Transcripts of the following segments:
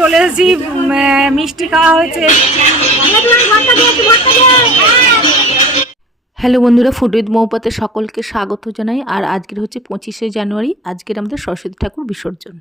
চলে এসেছি, মিষ্টি খাওয়া হয়েছে। হ্যালো বন্ধুরা, ফুড উইথ মৌপাতে সকলকে স্বাগত জানাই। আর আজকের হচ্ছে 25শে জানুয়ারি, আজকের আমাদের সরস্বতী ঠাকুর বিসর্জন।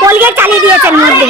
কোলগেট চালিয়ে দিয়েছেন মধ্যে।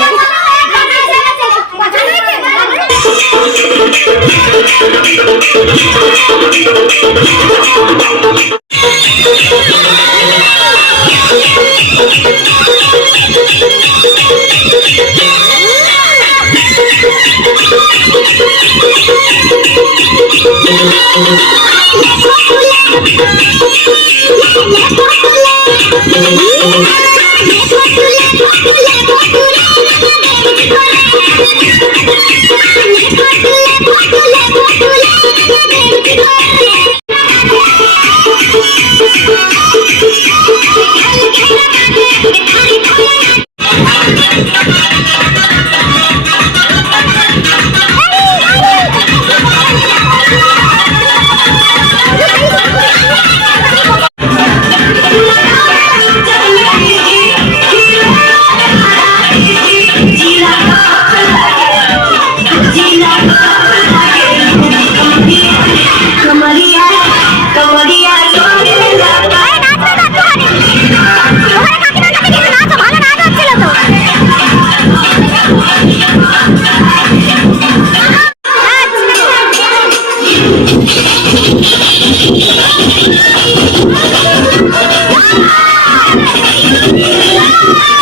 Yeah.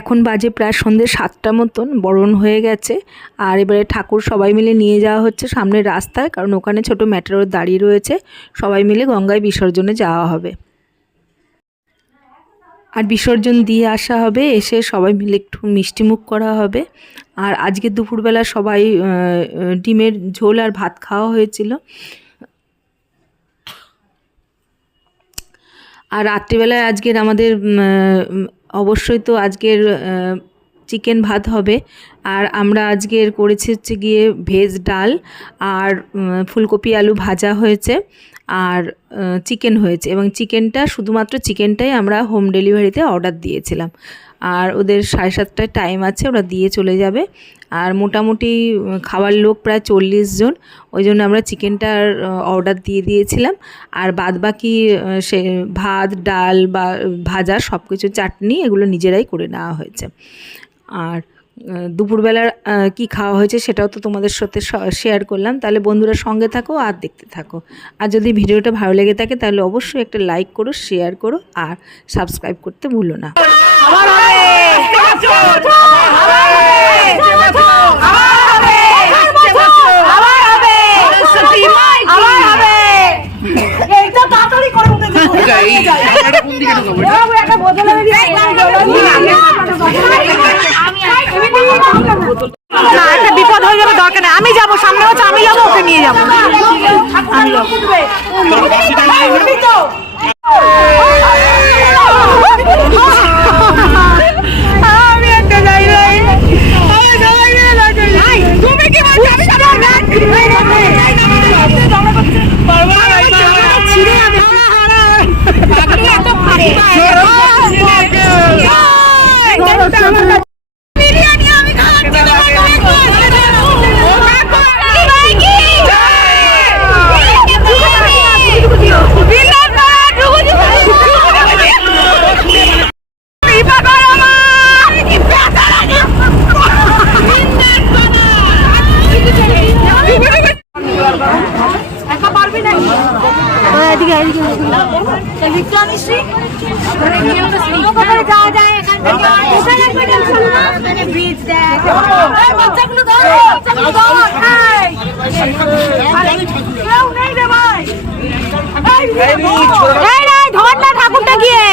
এখন বাজে প্রায় সন্ধ্যে 7টা মতন, বরণ হয়ে গেছে। আর এবারে ঠাকুর সবাই মিলে নিয়ে যাওয়া হচ্ছে সামনের রাস্তায়, কারণ ওখানে ছোট ম্যাটাডোর দাঁড়িয়ে রয়েছে। সবাই মিলে গঙ্গায় বিসর্জনে যাওয়া হবে আর বিসর্জন দিয়ে আসা হবে। এসে সবাই মিলে একটু মিষ্টিমুখ করা হবে। আর আজকে দুপুরবেলা সবাই ডিমের ঝোল আর ভাত খাওয়া হয়েছিল। আর রাত্রিবেলায় আজকের আমাদের অবশ্যই তো আজকের চিকেন ভাত হবে। আর আমরা আজকের করেছি হচ্ছে গিয়ে ভেজ ডাল, আর ফুলকপি আলু ভাজা হয়েছে, আর চিকেন হয়েছে। এবং চিকেনটা শুধুমাত্র চিকেনটাই আমরা হোম ডেলিভারিতে অর্ডার দিয়েছিলাম। আর ওদের 7:30টায় টাইম আছে, ওরা দিয়ে চলে যাবে। আর মোটামুটি খাওয়ার লোক প্রায় 40 জন, ওই জন্য আমরা চিকেনটার অর্ডার দিয়ে দিয়েছিলাম। আর বাদ বাকি সে ভাত ডাল বা ভাজা সব কিছু চাটনি এগুলো নিজেরাই করে নেওয়া হয়েছে। আর দুপুরবেলার কি খাওয়া হয়েছে সেটাও তো তোমাদের সাথে শেয়ার করলাম। তাহলে বন্ধুরা সঙ্গে থাকো আর দেখতে থাকো। আর যদি ভিডিওটা ভালো লেগে থাকে তাহলে অবশ্যই একটা লাইক করো, শেয়ার করো আর সাবস্ক্রাইব করতে ভুলো না। একটা বিপদ হয়ে যাবে, দরকার নেই। আমি যাবো, সামনে হচ্ছে আমি যাবো, ওকে নিয়ে যাবো। আমি একটা যাই ভাই, তুমি কি ধর না ঠাকুরটা গিয়ে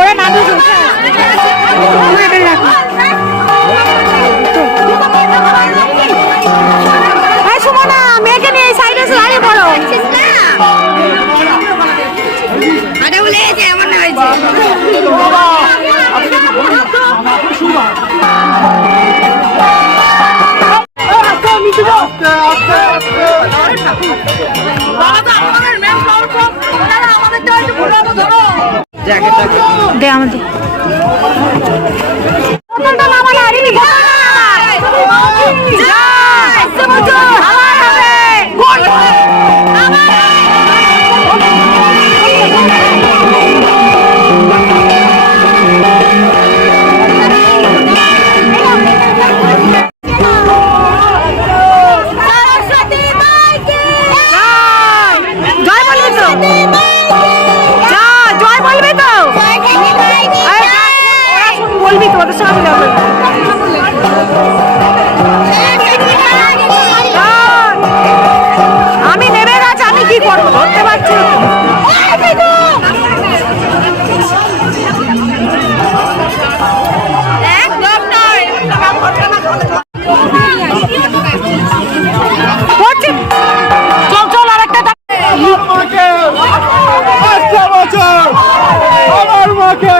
ওরা নাম সুমনা মেয়েকে নিয়ে সাইডে দাঁড়িয়ে পড়ো। দে আমাদের আমি নেমে গেছে, আমি কি করবো ধরতে পারছি। চল চল আরেকটা আমার মাকে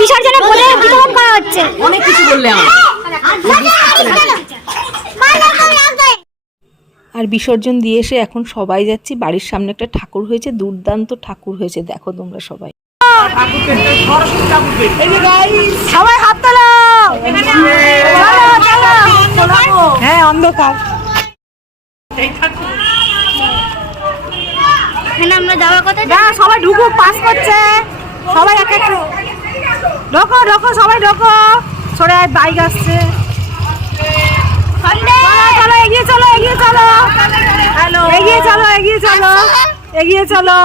বিসর্জনের বলে বিতরণ করা হচ্ছে। অনেক কিছু বললে আমার। আর বিসর্জন দিয়ে এসে এখন সবাই যাচ্ছি, বাড়ির সামনে একটা ঠাকুর হয়েছে, দুর্দান্ত ঠাকুর হয়েছে, দেখো তোমরা সবাই। সবাই হাত তোলো। হ্যাঁ অন্ধকার। এখানে আমরা যাওয়ার কথা। না সবাই ঢুকুক, পাস করছে সবাই এক এক ঢোকো ঢোকো সবাই ঢোকো। সরে বাইক আসছে। চলো এগিয়ে চলো এগিয়ে চলো এগিয়ে চলো এগিয়ে চলো এগিয়ে চলো।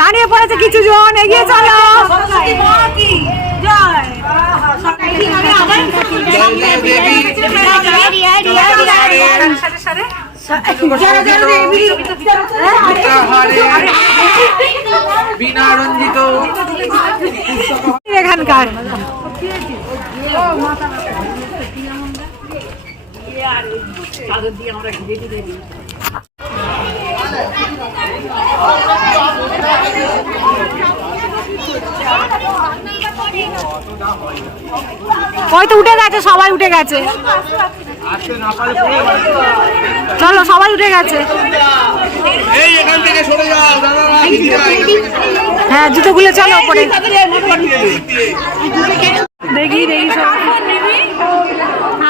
দাঁড়িয়ে পড়েছে কিছু জন, এগিয়ে চলো। এখানকার ওই তো উঠে গেছে, সবাই উঠে গেছে। চলো সবাই উঠে গেছে। হ্যাঁ জুতো খুলে চলো ওপরে। দেখি দেখি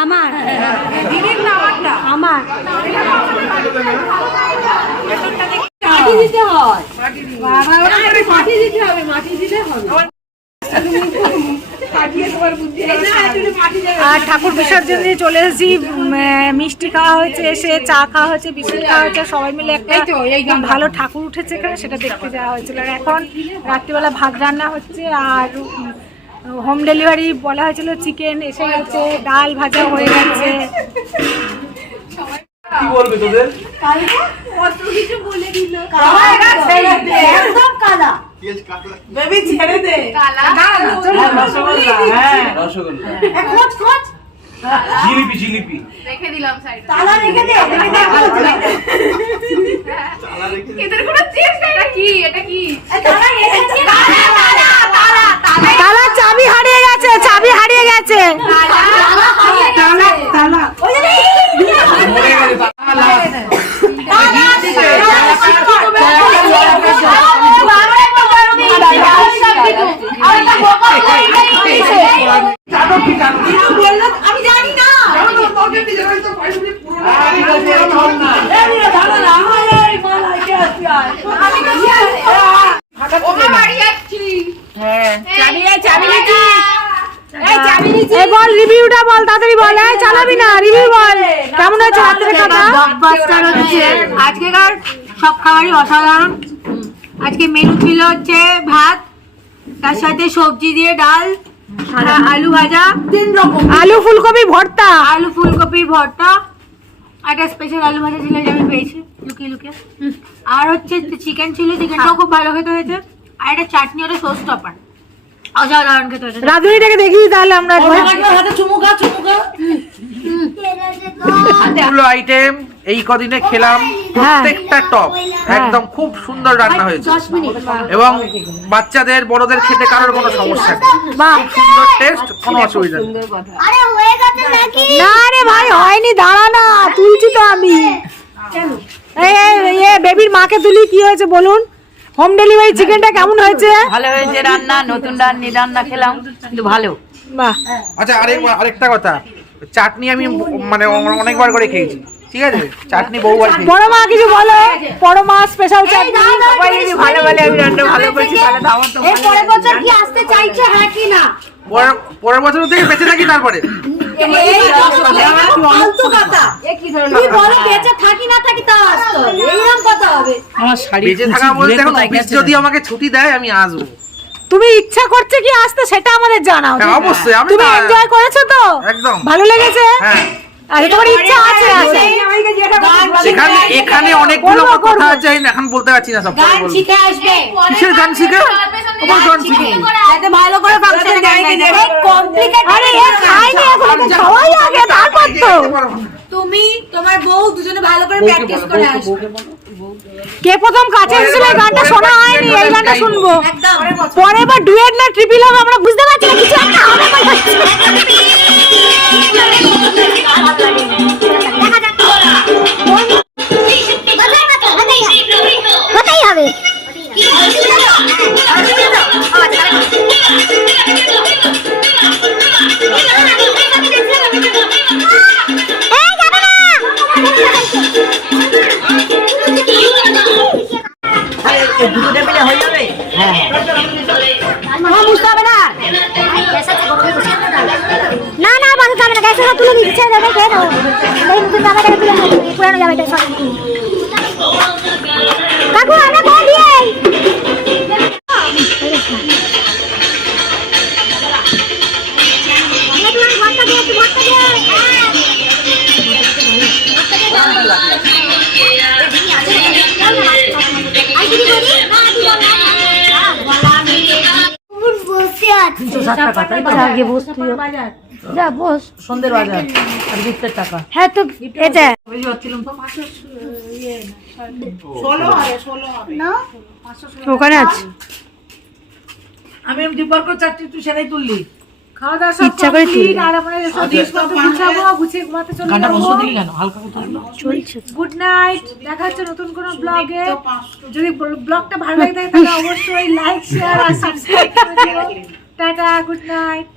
আমার আমার আর ঠাকুর বিসর্জন দিয়ে চলে এসেছি। মিষ্টি খাওয়া হয়েছে, এসে চা খাওয়া হয়েছে, বিস্কুট খাওয়া হয়েছে, সবাই মিলে একটা ভালো ঠাকুর উঠেছে এখানে, সেটা দেখতে যাওয়া হয়েছিল। আর এখন রাত্রিবেলা ভাত রান্না হচ্ছে আর হোম ডেলিভারি বলা হয়েছিল, চিকেন এসে গেছে, ডাল ভাজা হয়ে গেছে। কি বলবে তোদের? কত কিছু বলে দিল। একদম কালা। বেবি ছেড়ে দে। কালা রসগোল্লা, হ্যাঁ রসগোল্লা। খোঁজ খোঁজ জিলিপি জিলিপি রেখে দিলাম সাইডে। তালা রেখে দে। এদের কোনো চেষ্টা এটা কি? এটা কি? তালা রেখে দে। তালা চাবি হারিয়ে গেছে, চাবি হারিয়ে গেছে। তালা তালা আমি জানি না। ওমা বাড়ি যাচ্ছি। বল রিভিউটা বল, তাড়াতাড়ি বল। চালাবি না, রিভিউ বল। কেমন হয়েছে হাতের খাতা? ব্লকবাস্টার হচ্ছে। আজকেকার সব খাবারই অসাধারণ। আজকে মেনু ছিল হচ্ছে ভাত, তার সাথে সবজি দিয়ে ডাল, আলু ভাজা, 3 রকম আলু ফুলকপি ভর্তা, আলু ফুলকপি ভর্তা, একটা স্পেশাল আলু ভাজা ছিল, যেটা আমি পেয়েছি লুকিয়ে লুকিয়ে। আর হচ্ছে চিকেন ছিল, চিকেনটাও খুব ভালো খেতে হয়েছে। আর একটা চাটনি, ওটা সোস টপার, অসাধারণ খেতে হয়েছে। রাধুনিটাকে দেখি তাহলে আমরা এগুলো আইটেম এই কদিনে খেলাম, প্রত্যেকটা টপ একদম খুব সুন্দর রান্না হয়েছে, এবং বাচ্চাদের বড়দের খেতে কারোর কোনো সমস্যা নেই, খুব সুন্দর টেস্ট, কোনো অসুবিধা নেই। আরে হয়ে গেছে নাকি? না রে ভাই হয়নি, দাঁড়া না, তুলছি তো আমি। বেবির মাকে তুলি, কি হয়েছে বলুন? হোম ডেলিভারি চিকেনটা কেমন হয়েছে? ভালো হয়েছে রান্না, নতুন রান্না খেলাম, কিন্তু ভালো। বাহ। আচ্ছা আরেকটা কথা, চাটনি আমি মানে অনেকবার করে খেয়েছি, ঠিক আছে, চাটনি বহুবার খেয়েছি। বড় মা কিছু বলো, বড় মা স্পেশাল চাটনি। সবাই যদি ভালো বলে আমি রান্না ভালো করেছি, তাহলে দাও তো। এই পরের বছর কি আসতে চাইছো হ্যাঁ কি না? পরের বছর থেকে বেঁচে থাকি তারপরে। ফালতু কথা। তুই বলো বেঁচে থাকি না থাকি তা আসতো। এইরকম কথা হবে। বেঁচে থাকা বলতে এখন অফিস যদি আমাকে ছুটি দেয় আমি আসবো। তুমি ইচ্ছা করছে কি আসতে সেটা আমাদের জানাও। হ্যাঁ, অবশ্যই। আমি তুমি এনজয় করেছো তো? একদম ভালো লেগেছে? হ্যাঁ। আরে তোমার ইচ্ছা আছে আসতে? এখানে অনেকগুলো কথা আছে, এখন বলতে পারছি না সব। গান শিখে আসবে। কিসের গান শিখে? আমার গান শিখে যাতে ভালো করে ফাংশন গায়। কমপ্লিকেট। আরে এ খাইনি এখন, খাওয়াই আগে তারপর তো। তুমি তোমার বউ দুজনে ভালো করে প্র্যাকটিস করে আসবে। কে প্রথম কাছে এসেছিল এই গানটা শোনা হয়নি, এই গানটা শুনবো পরে। এবার ডুয়েট না ট্রিপল হবে আমরা বুঝতে পারছি না, কিছু একটা হবে মনে হচ্ছে। হতেই হবে। বুঝতে হবে না, না না মানুষ যাবে না, গ্যাসে তুলে দিচ্ছে দেবে, খেয়ে নেবো। এই নতুন জামাটা তুলে পুরানো জামাটা সব কাকু আমরা কোন দিয়ে সন্ধ্যের বাজার আর গিফটের টাকা। হ্যাঁ তো এটা ওখানে আছে। আমি ডিব্বার করে চারটি তুই সেটাই তুললি। খাওয়া দাওয়া সব ইচ্ছা করে complete, তুলবে। আর আমরা সব জিনিসপত্র গুছাবো, গুছিয়ে ঘুমাতে চলে গানটা যাবো। বসে দিলি কেন? হালকা করে তুললো। গুড নাইট, দেখা হচ্ছে নতুন কোনো ব্লগে। যদি ব্লগটা ভালো লাগে থাকে তাহলে অবশ্যই লাইক শেয়ার আর সাবস্ক্রাইব করে দিও। Tata, good night.